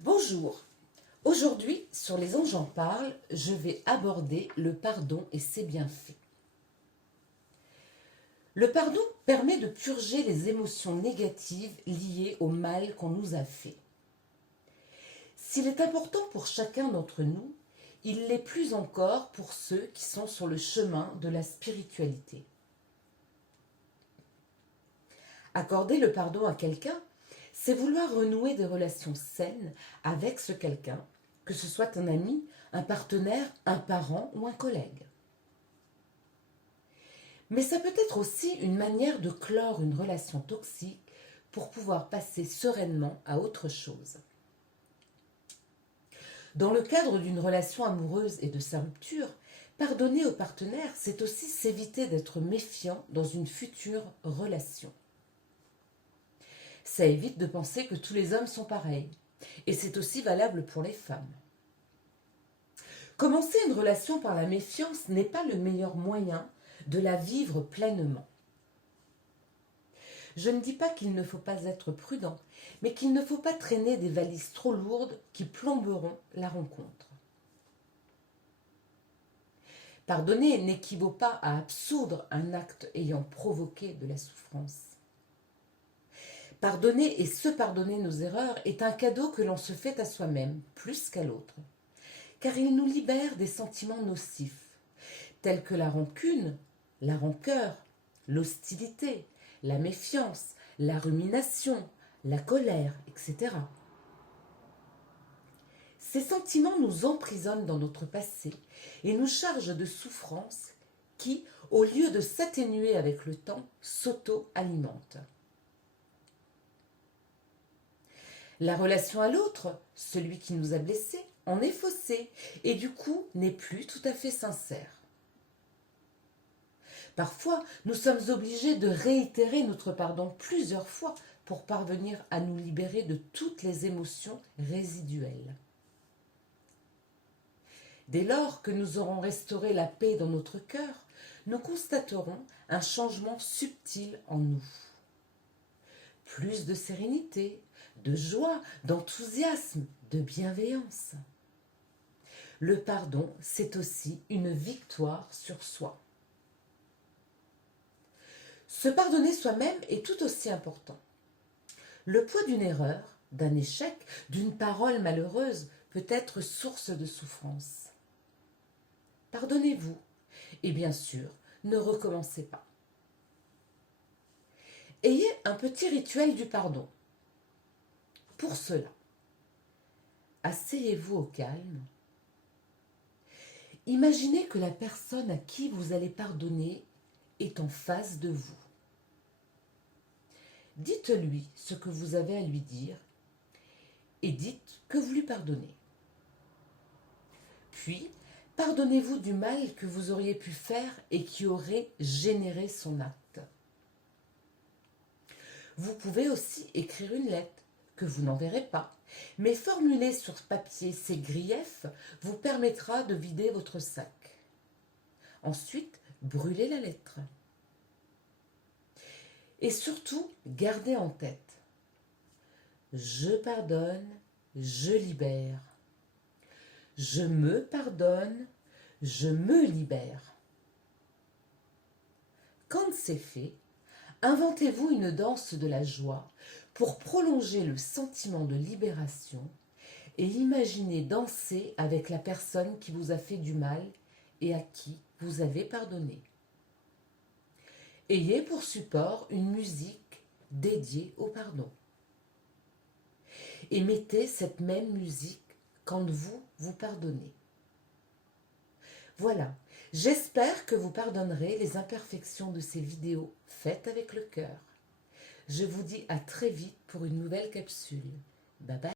Bonjour, aujourd'hui sur Les Anges en parlent, je vais aborder le pardon et ses bienfaits. Le pardon permet de purger les émotions négatives liées au mal qu'on nous a fait. S'il est important pour chacun d'entre nous, il l'est plus encore pour ceux qui sont sur le chemin de la spiritualité. Accorder le pardon à quelqu'un, c'est vouloir renouer des relations saines avec ce quelqu'un, que ce soit un ami, un partenaire, un parent ou un collègue. Mais ça peut être aussi une manière de clore une relation toxique pour pouvoir passer sereinement à autre chose. Dans le cadre d'une relation amoureuse et de sa rupture, pardonner au partenaire, c'est aussi s'éviter d'être méfiant dans une future relation. Ça évite de penser que tous les hommes sont pareils. Et c'est aussi valable pour les femmes. Commencer une relation par la méfiance n'est pas le meilleur moyen de la vivre pleinement. Je ne dis pas qu'il ne faut pas être prudent, mais qu'il ne faut pas traîner des valises trop lourdes qui plomberont la rencontre. Pardonner n'équivaut pas à absoudre un acte ayant provoqué de la souffrance. Pardonner et se pardonner nos erreurs est un cadeau que l'on se fait à soi-même, plus qu'à l'autre, car il nous libère des sentiments nocifs, tels que la rancune, la rancœur, l'hostilité, la méfiance, la rumination, la colère, etc. Ces sentiments nous emprisonnent dans notre passé et nous chargent de souffrances qui, au lieu de s'atténuer avec le temps, s'auto-alimentent. La relation à l'autre, celui qui nous a blessés, en est faussée et du coup n'est plus tout à fait sincère. Parfois, nous sommes obligés de réitérer notre pardon plusieurs fois pour parvenir à nous libérer de toutes les émotions résiduelles. Dès lors que nous aurons restauré la paix dans notre cœur, nous constaterons un changement subtil en nous. Plus de sérénité, de joie, d'enthousiasme, de bienveillance. Le pardon, c'est aussi une victoire sur soi. Se pardonner soi-même est tout aussi important. Le poids d'une erreur, d'un échec, d'une parole malheureuse peut être source de souffrance. Pardonnez-vous et bien sûr, ne recommencez pas. Ayez un petit rituel du pardon. Pour cela, asseyez-vous au calme. Imaginez que la personne à qui vous allez pardonner est en face de vous. Dites-lui ce que vous avez à lui dire et dites que vous lui pardonnez. Puis, pardonnez-vous du mal que vous auriez pu faire et qui aurait généré son acte. Vous pouvez aussi écrire une lettre que vous n'enverrez pas, mais formuler sur papier ces griefs vous permettra de vider votre sac. Ensuite, brûlez la lettre. Et surtout, gardez en tête, je pardonne, je libère. Je me pardonne, je me libère. Quand c'est fait, inventez-vous une danse de la joie pour prolonger le sentiment de libération et imaginez danser avec la personne qui vous a fait du mal et à qui vous avez pardonné. Ayez pour support une musique dédiée au pardon. Et mettez cette même musique quand vous pardonnez. Voilà, j'espère que vous pardonnerez les imperfections de ces vidéos faites avec le cœur. Je vous dis à très vite pour une nouvelle capsule. Bye bye.